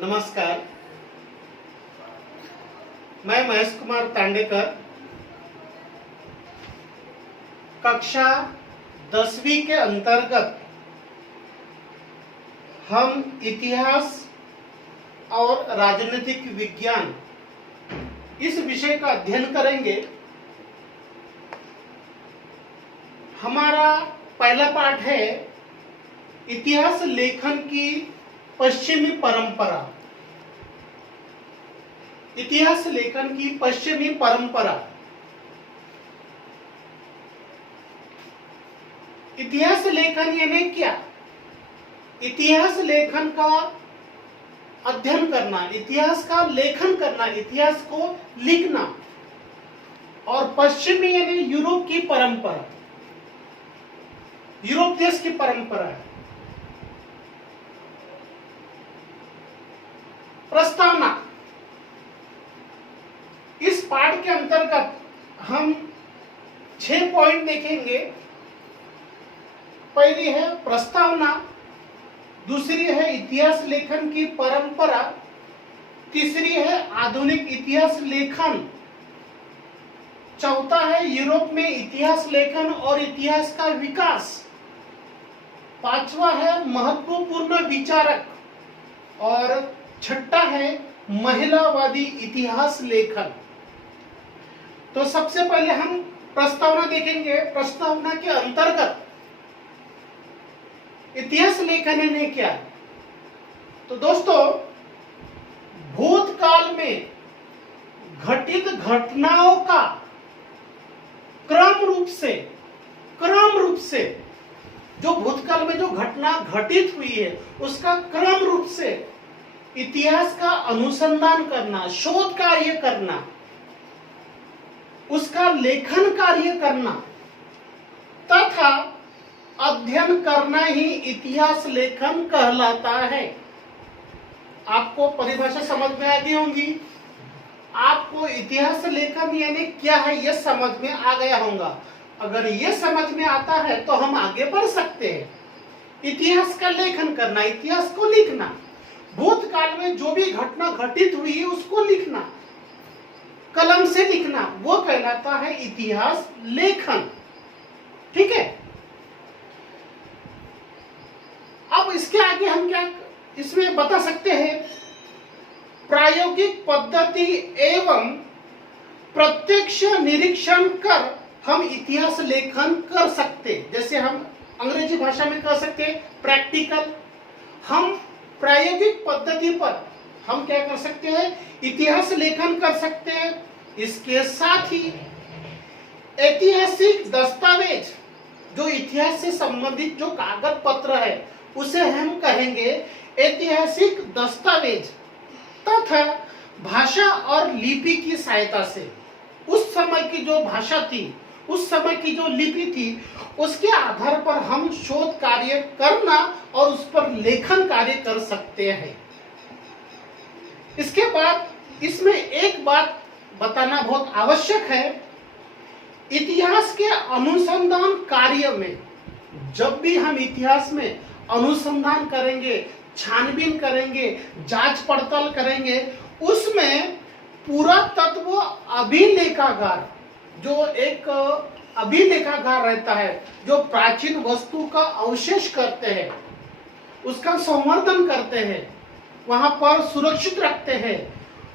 नमस्कार, मैं महेश कुमार तांडेकर, कक्षा 10वीं के अंतर्गत हम इतिहास और राजनीतिक विज्ञान इस विषय का अध्ययन करेंगे। हमारा पहला पाठ है इतिहास लेखन की पश्चिमी परंपरा। इतिहास लेखन की पश्चिमी परंपरा। इतिहास लेखन यानी क्या? इतिहास लेखन का अध्ययन करना, इतिहास का लेखन करना, इतिहास को लिखना। और पश्चिमी यानी यूरोप की परंपरा, यूरोप देश की परंपरा है। प्रस्तावना। इस पाठ के अंतर्गत हम 6 पॉइंट देखेंगे। पहली है प्रस्तावना, दूसरी है इतिहास लेखन की परंपरा, तीसरी है आधुनिक इतिहास लेखन, चौथा है यूरोप में इतिहास लेखन और इतिहास का विकास, पांचवा है महत्वपूर्ण विचारक और छठा है महिलावादी इतिहास लेखन। तो सबसे पहले हम प्रस्तावना देखेंगे। प्रस्तावना के अंतर्गत इतिहास लेखन ने क्या? तो दोस्तों, भूतकाल में घटित घटनाओं का क्रम रूप से जो भूतकाल में जो घटना घटित हुई है उसका क्रम रूप से इतिहास का अनुसंधान करना, शोध कार्य करना, उसका लेखन कार्य करना तथा अध्ययन करना ही इतिहास लेखन कहलाता है। आपको परिभाषा समझ में आ गई होगी। आपको इतिहास लेखन यानी क्या है यह समझ में आ गया होगा। अगर यह समझ में आता है तो हम आगे बढ़ सकते हैं। इतिहास का लेखन करना, इतिहास को लिखना, भूतकाल में जो भी घटना घटित हुई है उसको लिखना, कलम से लिखना, वो कहलाता है इतिहास लेखन। ठीक है। अब इसके आगे हम क्या इसमें बता सकते हैं? प्रायोगिक पद्धति एवं प्रत्यक्ष निरीक्षण कर हम इतिहास लेखन कर सकते। जैसे हम अंग्रेजी भाषा में कह सकते हैं प्रैक्टिकल। हम प्रायोगिक पद्धति पर हम क्या कर सकते हैं? इतिहास लेखन कर सकते हैं। इसके साथ ही ऐतिहासिक दस्तावेज, जो इतिहास से संबंधित जो कागज पत्र है उसे हम कहेंगे ऐतिहासिक दस्तावेज, तथा भाषा और लिपि की सहायता से उस समय की जो भाषा थी, उस समय की जो लिपि थी, उसके आधार पर हम शोध कार्य करना और उस पर लेखन कार्य कर सकते हैं। इसके बाद इसमें एक बात बताना बहुत आवश्यक है। इतिहास के अनुसंधान कार्य में जब भी हम इतिहास में अनुसंधान करेंगे, छानबीन करेंगे, जांच पड़ताल करेंगे, उसमें पुरातत्व अभिलेखागार, जो एक अभिलेखागार रहता है, जो प्राचीन वस्तु का अवशेष करते हैं, उसका संवर्धन करते हैं, वहां पर सुरक्षित रखते हैं,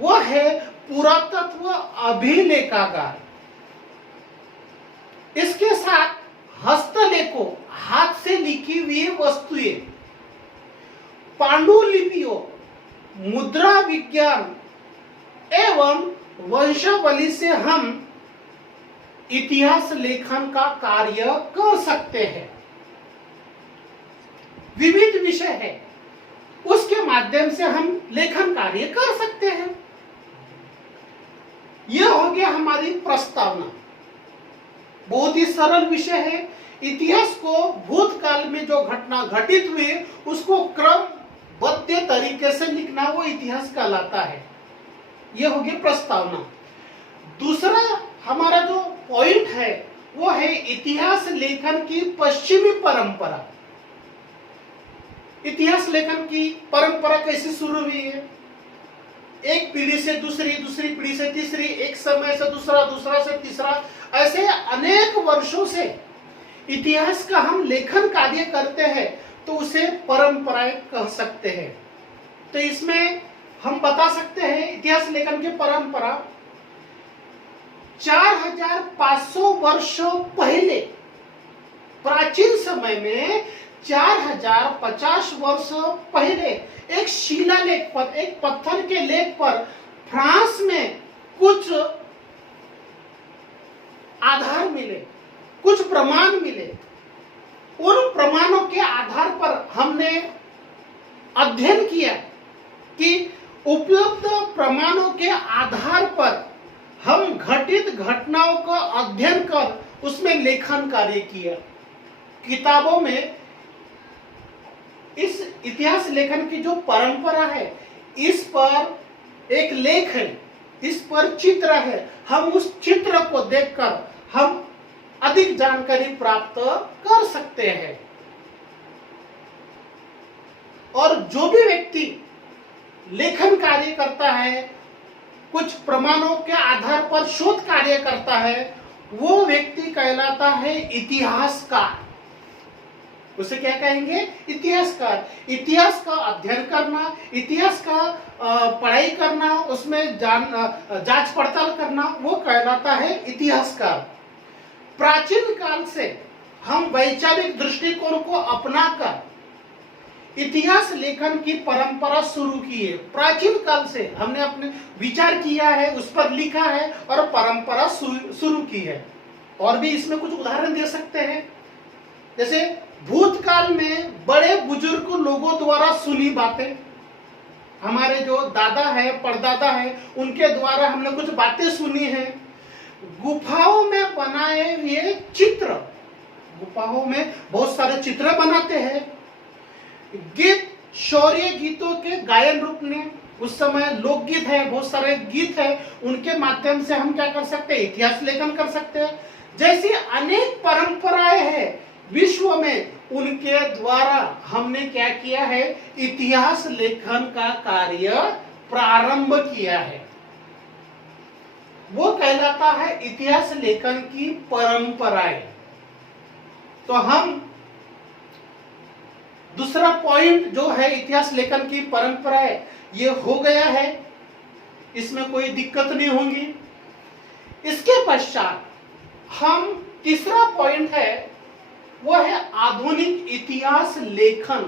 वह है पुरातत्व अभिलेखागार। इसके साथ हस्तलेखों, हाथ से लिखी हुई वस्तुएं, पांडुलिपियों, मुद्रा विज्ञान एवं वंशावली से हम इतिहास लेखन का कार्य कर सकते हैं। विविध विषय है, उसके माध्यम से हम लेखन कार्य कर सकते हैं। यह हो गया हमारी प्रस्तावना। बहुत ही सरल विषय है। इतिहास को भूतकाल में जो घटना घटित हुई उसको क्रमबद्ध तरीके से लिखना, वो इतिहास कहलाता है। यह हो गया प्रस्तावना। दूसरा हमारा जो पॉइंट है वो है इतिहास लेखन की पश्चिमी परंपरा। इतिहास लेखन की परंपरा कैसे शुरू हुई है? एक पीढ़ी से दूसरी, दूसरी पीढ़ी से तीसरी, एक समय से दूसरा, दूसरा से तीसरा, ऐसे अनेक वर्षों से इतिहास का हम लेखन कार्य करते हैं, तो उसे परंपराएं कह सकते हैं। तो इसमें हम बता सकते हैं इतिहास लेखन की परंपरा 4500 वर्षों पहले, प्राचीन समय में 4050 वर्ष पहले एक शिलालेख पर, एक पत्थर के लेख पर फ्रांस में कुछ आधार मिले, कुछ प्रमाण मिले। उन प्रमाणों के आधार पर हमने अध्ययन किया कि उपलब्ध प्रमाणों के आधार पर हम घटित घटनाओं का अध्ययन कर उसमें लेखन कार्य किया। किताबों में इस इतिहास लेखन की जो परंपरा है, इस पर एक लेख है, इस पर चित्र है, हम उस चित्र को देखकर हम अधिक जानकारी प्राप्त कर सकते हैं। और जो भी व्यक्ति लेखन कार्य करता है, कुछ प्रमाणों के आधार पर शोध कार्य करता है, वो व्यक्ति कहलाता है इतिहासकार। उसे क्या कहेंगे? इतिहासकार। इतिहास का अध्ययन करना, इतिहास का पढ़ाई करना, उसमें जांच पड़ताल करना, वो कहलाता है इतिहासकार। प्राचीन काल से हम वैचारिक दृष्टिकोण को अपनाकर इतिहास लेखन की परंपरा शुरू की है। प्राचीन काल से हमने अपने विचार किया है, उस पर लिखा है और परंपरा शुरू की है। और भी इसमें कुछ उदाहरण दे सकते हैं, जैसे भूतकाल में बड़े बुजुर्ग लोगों द्वारा सुनी बातें, हमारे जो दादा है, परदादा है, उनके द्वारा हमने कुछ बातें सुनी है। गुफाओं में बनाए हुए चित्र, गुफाओं में बहुत सारे चित्र बनाते हैं। गीत, शौर्य गीतों के गायन रूप में, उस समय लोकगीत है, बहुत सारे गीत है, उनके माध्यम से हम क्या कर सकते हैं? इतिहास लेखन कर सकते हैं। जैसी अनेक परंपराएं हैं विश्व में, उनके द्वारा हमने क्या किया है? इतिहास लेखन का कार्य प्रारंभ किया है। वो कहलाता है इतिहास लेखन की परंपराएं। तो हम दूसरा पॉइंट जो है इतिहास लेखन की परंपराएं, ये हो गया है, इसमें कोई दिक्कत नहीं होगी। इसके पश्चात हम तीसरा पॉइंट है, वो है आधुनिक इतिहास लेखन।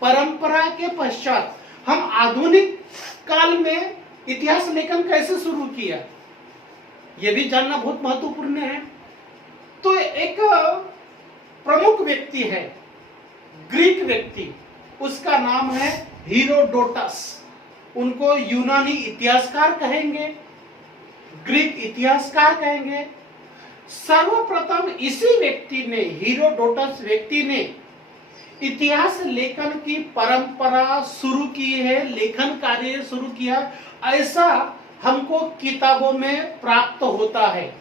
परंपरा के पश्चात हम आधुनिक काल में इतिहास लेखन कैसे शुरू किया, यह भी जानना बहुत महत्वपूर्ण है। तो एक प्रमुख व्यक्ति है, ग्रीक व्यक्ति, उसका नाम है हीरोडोटस। उनको यूनानी इतिहासकार कहेंगे, ग्रीक इतिहासकार कहेंगे। सर्वप्रथम इसी व्यक्ति ने, हीरोडोटस व्यक्ति ने इतिहास लेखन की परंपरा शुरू की है, लेखन कार्य शुरू किया, ऐसा हमको किताबों में प्राप्त होता है।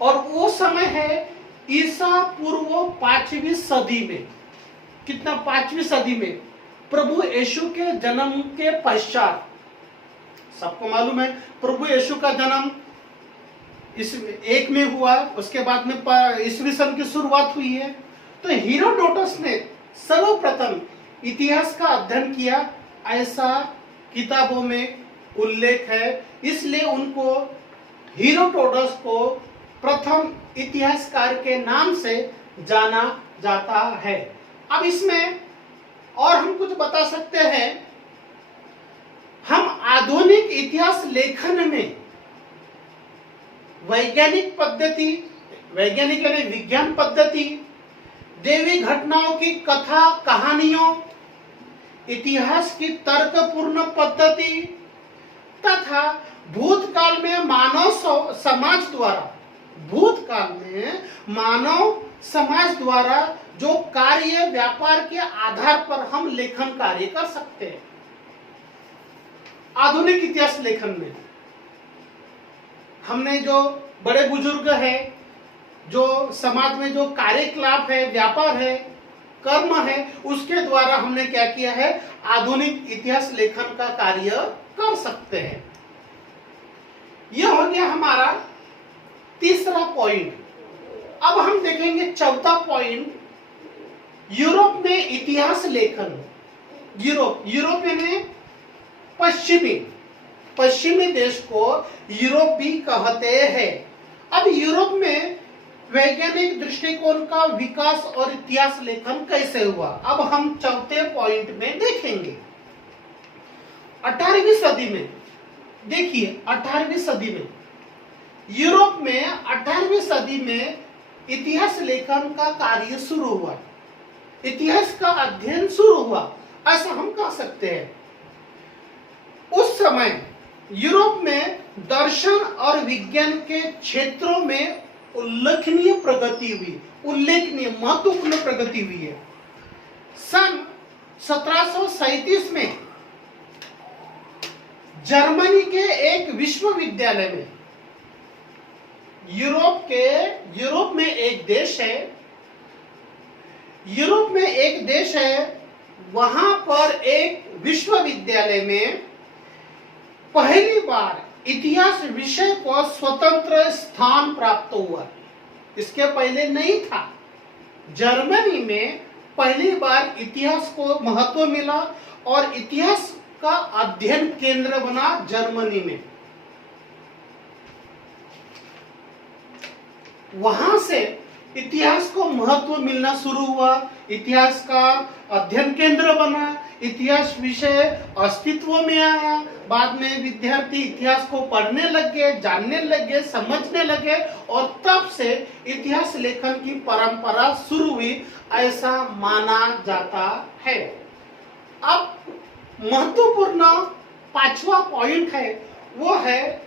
और वो समय है ईसा पूर्व 5वीं सदी में। कितना? 5वीं सदी में, प्रभु यीशु के जन्म के पश्चात। सबको मालूम है प्रभु यीशु का जन्म इस 1 में हुआ, उसके बाद में ईस्वी सन की शुरुआत हुई है। तो हीरोडोटस ने सर्वप्रथम इतिहास का अध्ययन किया, ऐसा किताबों में उल्लेख है। इसलिए उनको, हीरोडोटस को प्रथम इतिहासकार के नाम से जाना जाता है। अब इसमें और हम कुछ बता सकते हैं। हम आधुनिक इतिहास लेखन में वैज्ञानिक पद्धति, वैज्ञानिक यानी विज्ञान पद्धति, दैवी घटनाओं की कथा कहानियों, इतिहास की तर्कपूर्ण पद्धति तथा भूतकाल में मानव समाज द्वारा, भूतकाल में मानव समाज द्वारा जो कार्य व्यापार के आधार पर हम लेखन कार्य कर सकते हैं। आधुनिक इतिहास लेखन में हमने जो बड़े बुजुर्ग है, जो समाज में जो कार्यकलाप है, व्यापार है, कर्म है उसके द्वारा हमने क्या किया है, आधुनिक इतिहास लेखन का कार्य कर सकते हैं। यह हो गया हमारा तीसरा पॉइंट। अब हम देखेंगे चौथा पॉइंट, यूरोप में इतिहास लेखन। यूरोप यानी पश्चिमी देश को यूरोप भी कहते हैं। अब यूरोप में वैज्ञानिक दृष्टिकोण का विकास और इतिहास लेखन कैसे हुआ, अब हम चौथे पॉइंट में देखेंगे। 18वीं सदी में देखिए, 18वीं सदी में यूरोप में 18वीं सदी में इतिहास लेखन का कार्य शुरू हुआ, इतिहास का अध्ययन शुरू हुआ, ऐसा हम कह सकते हैं। उस समय यूरोप में दर्शन और विज्ञान के क्षेत्रों में उल्लेखनीय प्रगति हुई, महत्वपूर्ण प्रगति हुई है। सन 1737 में जर्मनी के एक विश्वविद्यालय में, यूरोप में एक देश है, वहां पर एक विश्वविद्यालय में पहली बार इतिहास विषय को स्वतंत्र स्थान प्राप्त हुआ। इसके पहले नहीं था। जर्मनी में पहली बार इतिहास को महत्व मिला और इतिहास का अध्ययन केंद्र बना जर्मनी में। वहां से इतिहास को महत्व मिलना शुरू हुआ, इतिहास का अध्ययन केंद्र बना, इतिहास विषय अस्तित्व में आया। बाद में विद्यार्थी इतिहास को पढ़ने लगे, जानने लगे, समझने लगे और तब से इतिहास लेखन की परंपरा शुरू हुई, ऐसा माना जाता है। अब महत्वपूर्ण पांचवा पॉइंट है, वो है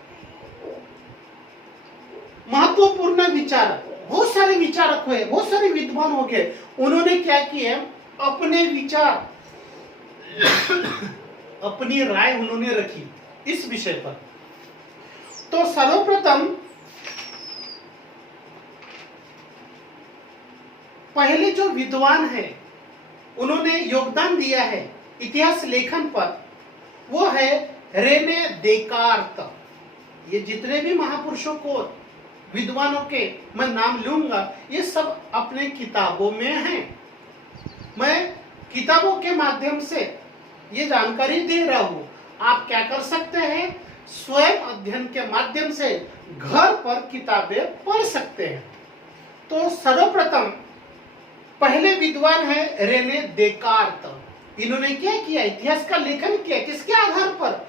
महत्वपूर्ण विचारक। बहुत सारे विचारक हुए, बहुत सारे विद्वान हो गए, उन्होंने क्या किया, अपने विचार अपनी राय उन्होंने रखी इस विषय पर। तो सर्वप्रथम पहले जो विद्वान है उन्होंने योगदान दिया है इतिहास लेखन पर, वो है रेने देकार्त। ये जितने भी महापुरुषों को, विद्वानों के मैं नाम लूंगा, ये सब अपने किताबों में हैं। मैं किताबों के माध्यम से ये जानकारी दे रहा हूं। आप क्या कर सकते हैं, स्वयं अध्ययन के माध्यम से घर पर किताबें पढ़ सकते हैं। तो सर्वप्रथम पहले विद्वान है रेने देकार्त। इन्होंने क्या किया, इतिहास का लेखन किया। किसके आधार पर,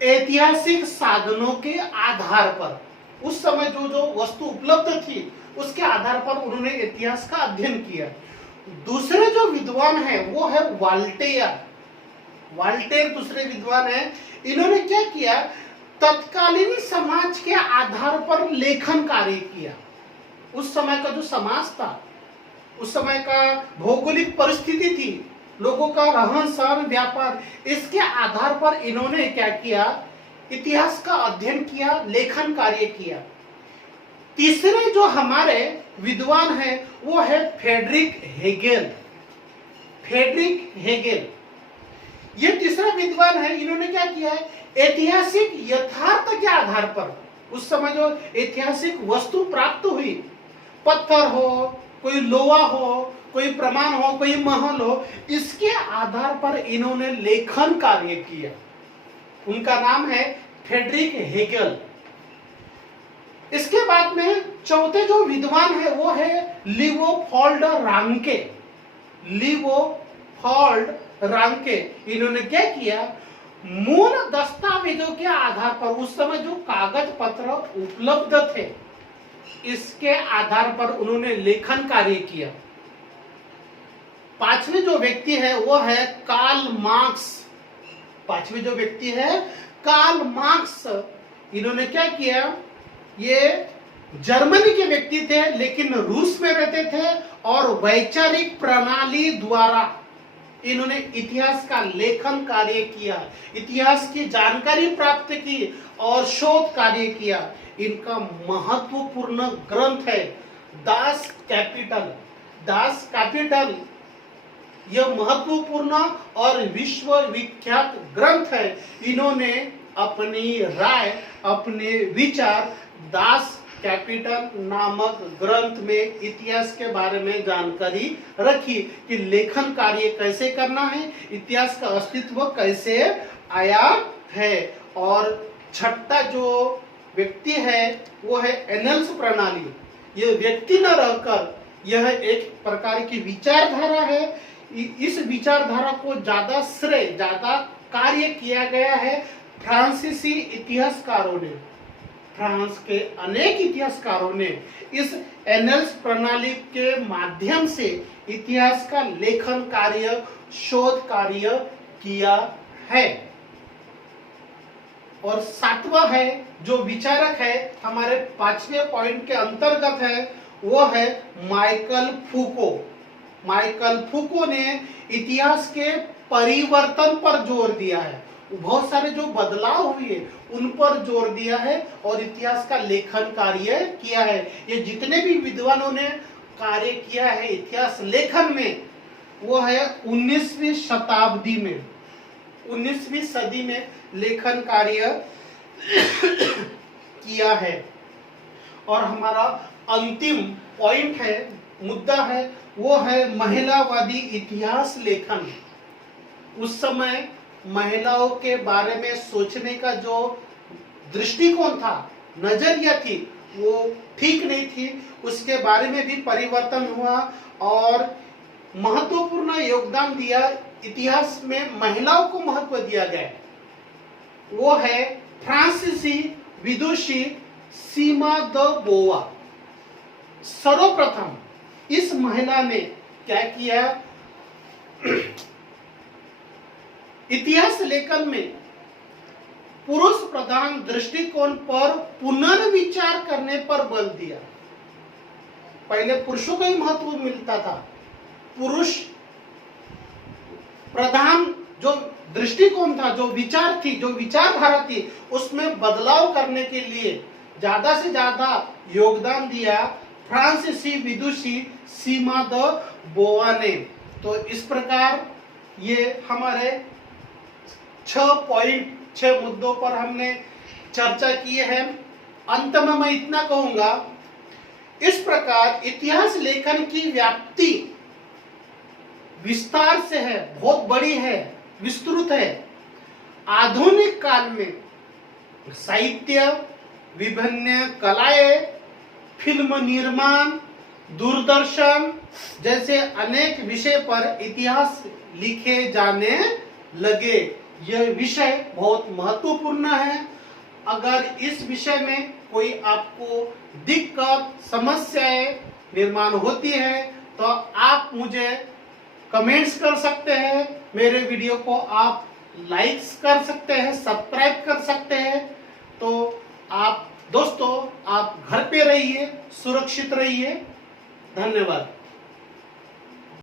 ऐतिहासिक साधनों के आधार पर। उस समय जो वस्तु उपलब्ध थी उसके आधार पर उन्होंने इतिहास का अध्ययन किया। दूसरे जो विद्वान है वो है वाल्टेयर दूसरे विद्वान है। इन्होंने क्या किया, तत्कालीन समाज के आधार पर लेखन कार्य किया। उस समय का जो समाज था, उस समय का भौगोलिक परिस्थिति थी, लोगों का रहन सहन, व्यापार, इसके आधार पर इन्होंने क्या किया, इतिहास का अध्ययन किया, लेखन कार्य किया। तीसरे जो हमारे विद्वान है वो है फ्रेडरिक हेगेल। ये तीसरा विद्वान है। इन्होंने क्या किया है, ऐतिहासिक यथार्थ के आधार पर, उस समय जो ऐतिहासिक वस्तु प्राप्त हुई, पत्थर हो, कोई लोहा हो, कोई प्रमाण हो, कोई महल हो, इसके आधार पर इन्होंने लेखन कार्य किया। उनका नाम है फ्रेडरिक हेगेल। इसके बाद में चौथे जो विद्वान है वो है लियोपोल्ड रांके। इन्होंने क्या किया, मूल दस्तावेजों के आधार पर, उस समय जो कागज पत्र उपलब्ध थे, इसके आधार पर उन्होंने लेखन कार्य किया। पांचवे जो व्यक्ति है वो है कार्ल मार्क्स। इन्होंने क्या किया, ये जर्मनी के व्यक्ति थे लेकिन रूस में रहते थे और वैचारिक प्रणाली द्वारा इन्होंने इतिहास का लेखन कार्य किया, इतिहास की जानकारी प्राप्त की और शोध कार्य किया। इनका महत्वपूर्ण ग्रंथ है दास कैपिटल। यह महत्वपूर्ण और विश्व विख्यात ग्रंथ है। इन्होंने अपनी राय, अपने विचार दास कैपिटल नामक ग्रंथ में इतिहास के बारे में जानकारी रखी कि लेखन कार्य कैसे करना है, इतिहास का अस्तित्व कैसे आया है। और छठा जो व्यक्ति है वो है एनल्स प्रणाली। यह व्यक्ति न रहकर यह एक प्रकार की विचारधारा है। इस विचारधारा को ज्यादा श्रेय, ज्यादा कार्य किया गया है फ्रांसीसी इतिहासकारों ने। फ्रांस के अनेक इतिहासकारों ने इस एनल्स प्रणाली के माध्यम से इतिहास का लेखन कार्य, शोध कार्य किया है। और सातवां है जो विचारक है हमारे 5वें पॉइंट के अंतर्गत है, वो है माइकल फूको। माइकल फूको ने इतिहास के परिवर्तन पर जोर दिया है। बहुत सारे जो बदलाव हुए उन पर जोर दिया है और इतिहास का लेखन कार्य किया है। ये जितने भी विद्वानों ने कार्य किया है इतिहास लेखन में, वो है 19वीं शताब्दी में, 19वीं सदी में लेखन कार्य किया है। और हमारा अंतिम पॉइंट है, मुद्दा है, वो है महिलावादी इतिहास लेखन। उस समय महिलाओं के बारे में सोचने का जो दृष्टिकोण था, नजरिया थी, वो ठीक नहीं थी। उसके बारे में भी परिवर्तन हुआ और महत्वपूर्ण योगदान दिया। इतिहास में महिलाओं को महत्व दिया गया। वो है फ्रांसीसी विदुषी सीमा द बोवा। सर्वप्रथम इस महिला ने क्या किया, इतिहास लेखन में पुरुष प्रधान दृष्टिकोण पर पुनर्विचार करने पर बल दिया। पहले पुरुषों को ही महत्व मिलता था। पुरुष प्रधान जो दृष्टिकोण था, जो विचार थी, जो विचारधारा थी, उसमें बदलाव करने के लिए ज्यादा से ज्यादा योगदान दिया फ्रांसीसी विदुषी सीमा द बोवा ने। तो इस प्रकार ये हमारे 6 मुद्दों पर हमने चर्चा की है। अंत में मैं इतना कहूंगा, इस प्रकार इतिहास लेखन की व्याप्ति विस्तार से है, बहुत बड़ी है, विस्तृत है। आधुनिक काल में साहित्य, विभिन्न कलाएं, फिल्म निर्माण, दूरदर्शन जैसे अनेक विषय पर इतिहास लिखे जाने लगे। यह विषय बहुत महत्वपूर्ण है। अगर इस विषय में कोई आपको दिक्कत, समस्याएं निर्माण होती है तो आप मुझे कमेंट्स कर सकते हैं। मेरे वीडियो को आप लाइक्स कर सकते हैं, सब्सक्राइब कर सकते हैं। तो आप दोस्तों, आप घर पे रहिए, सुरक्षित रहिए। धन्यवाद।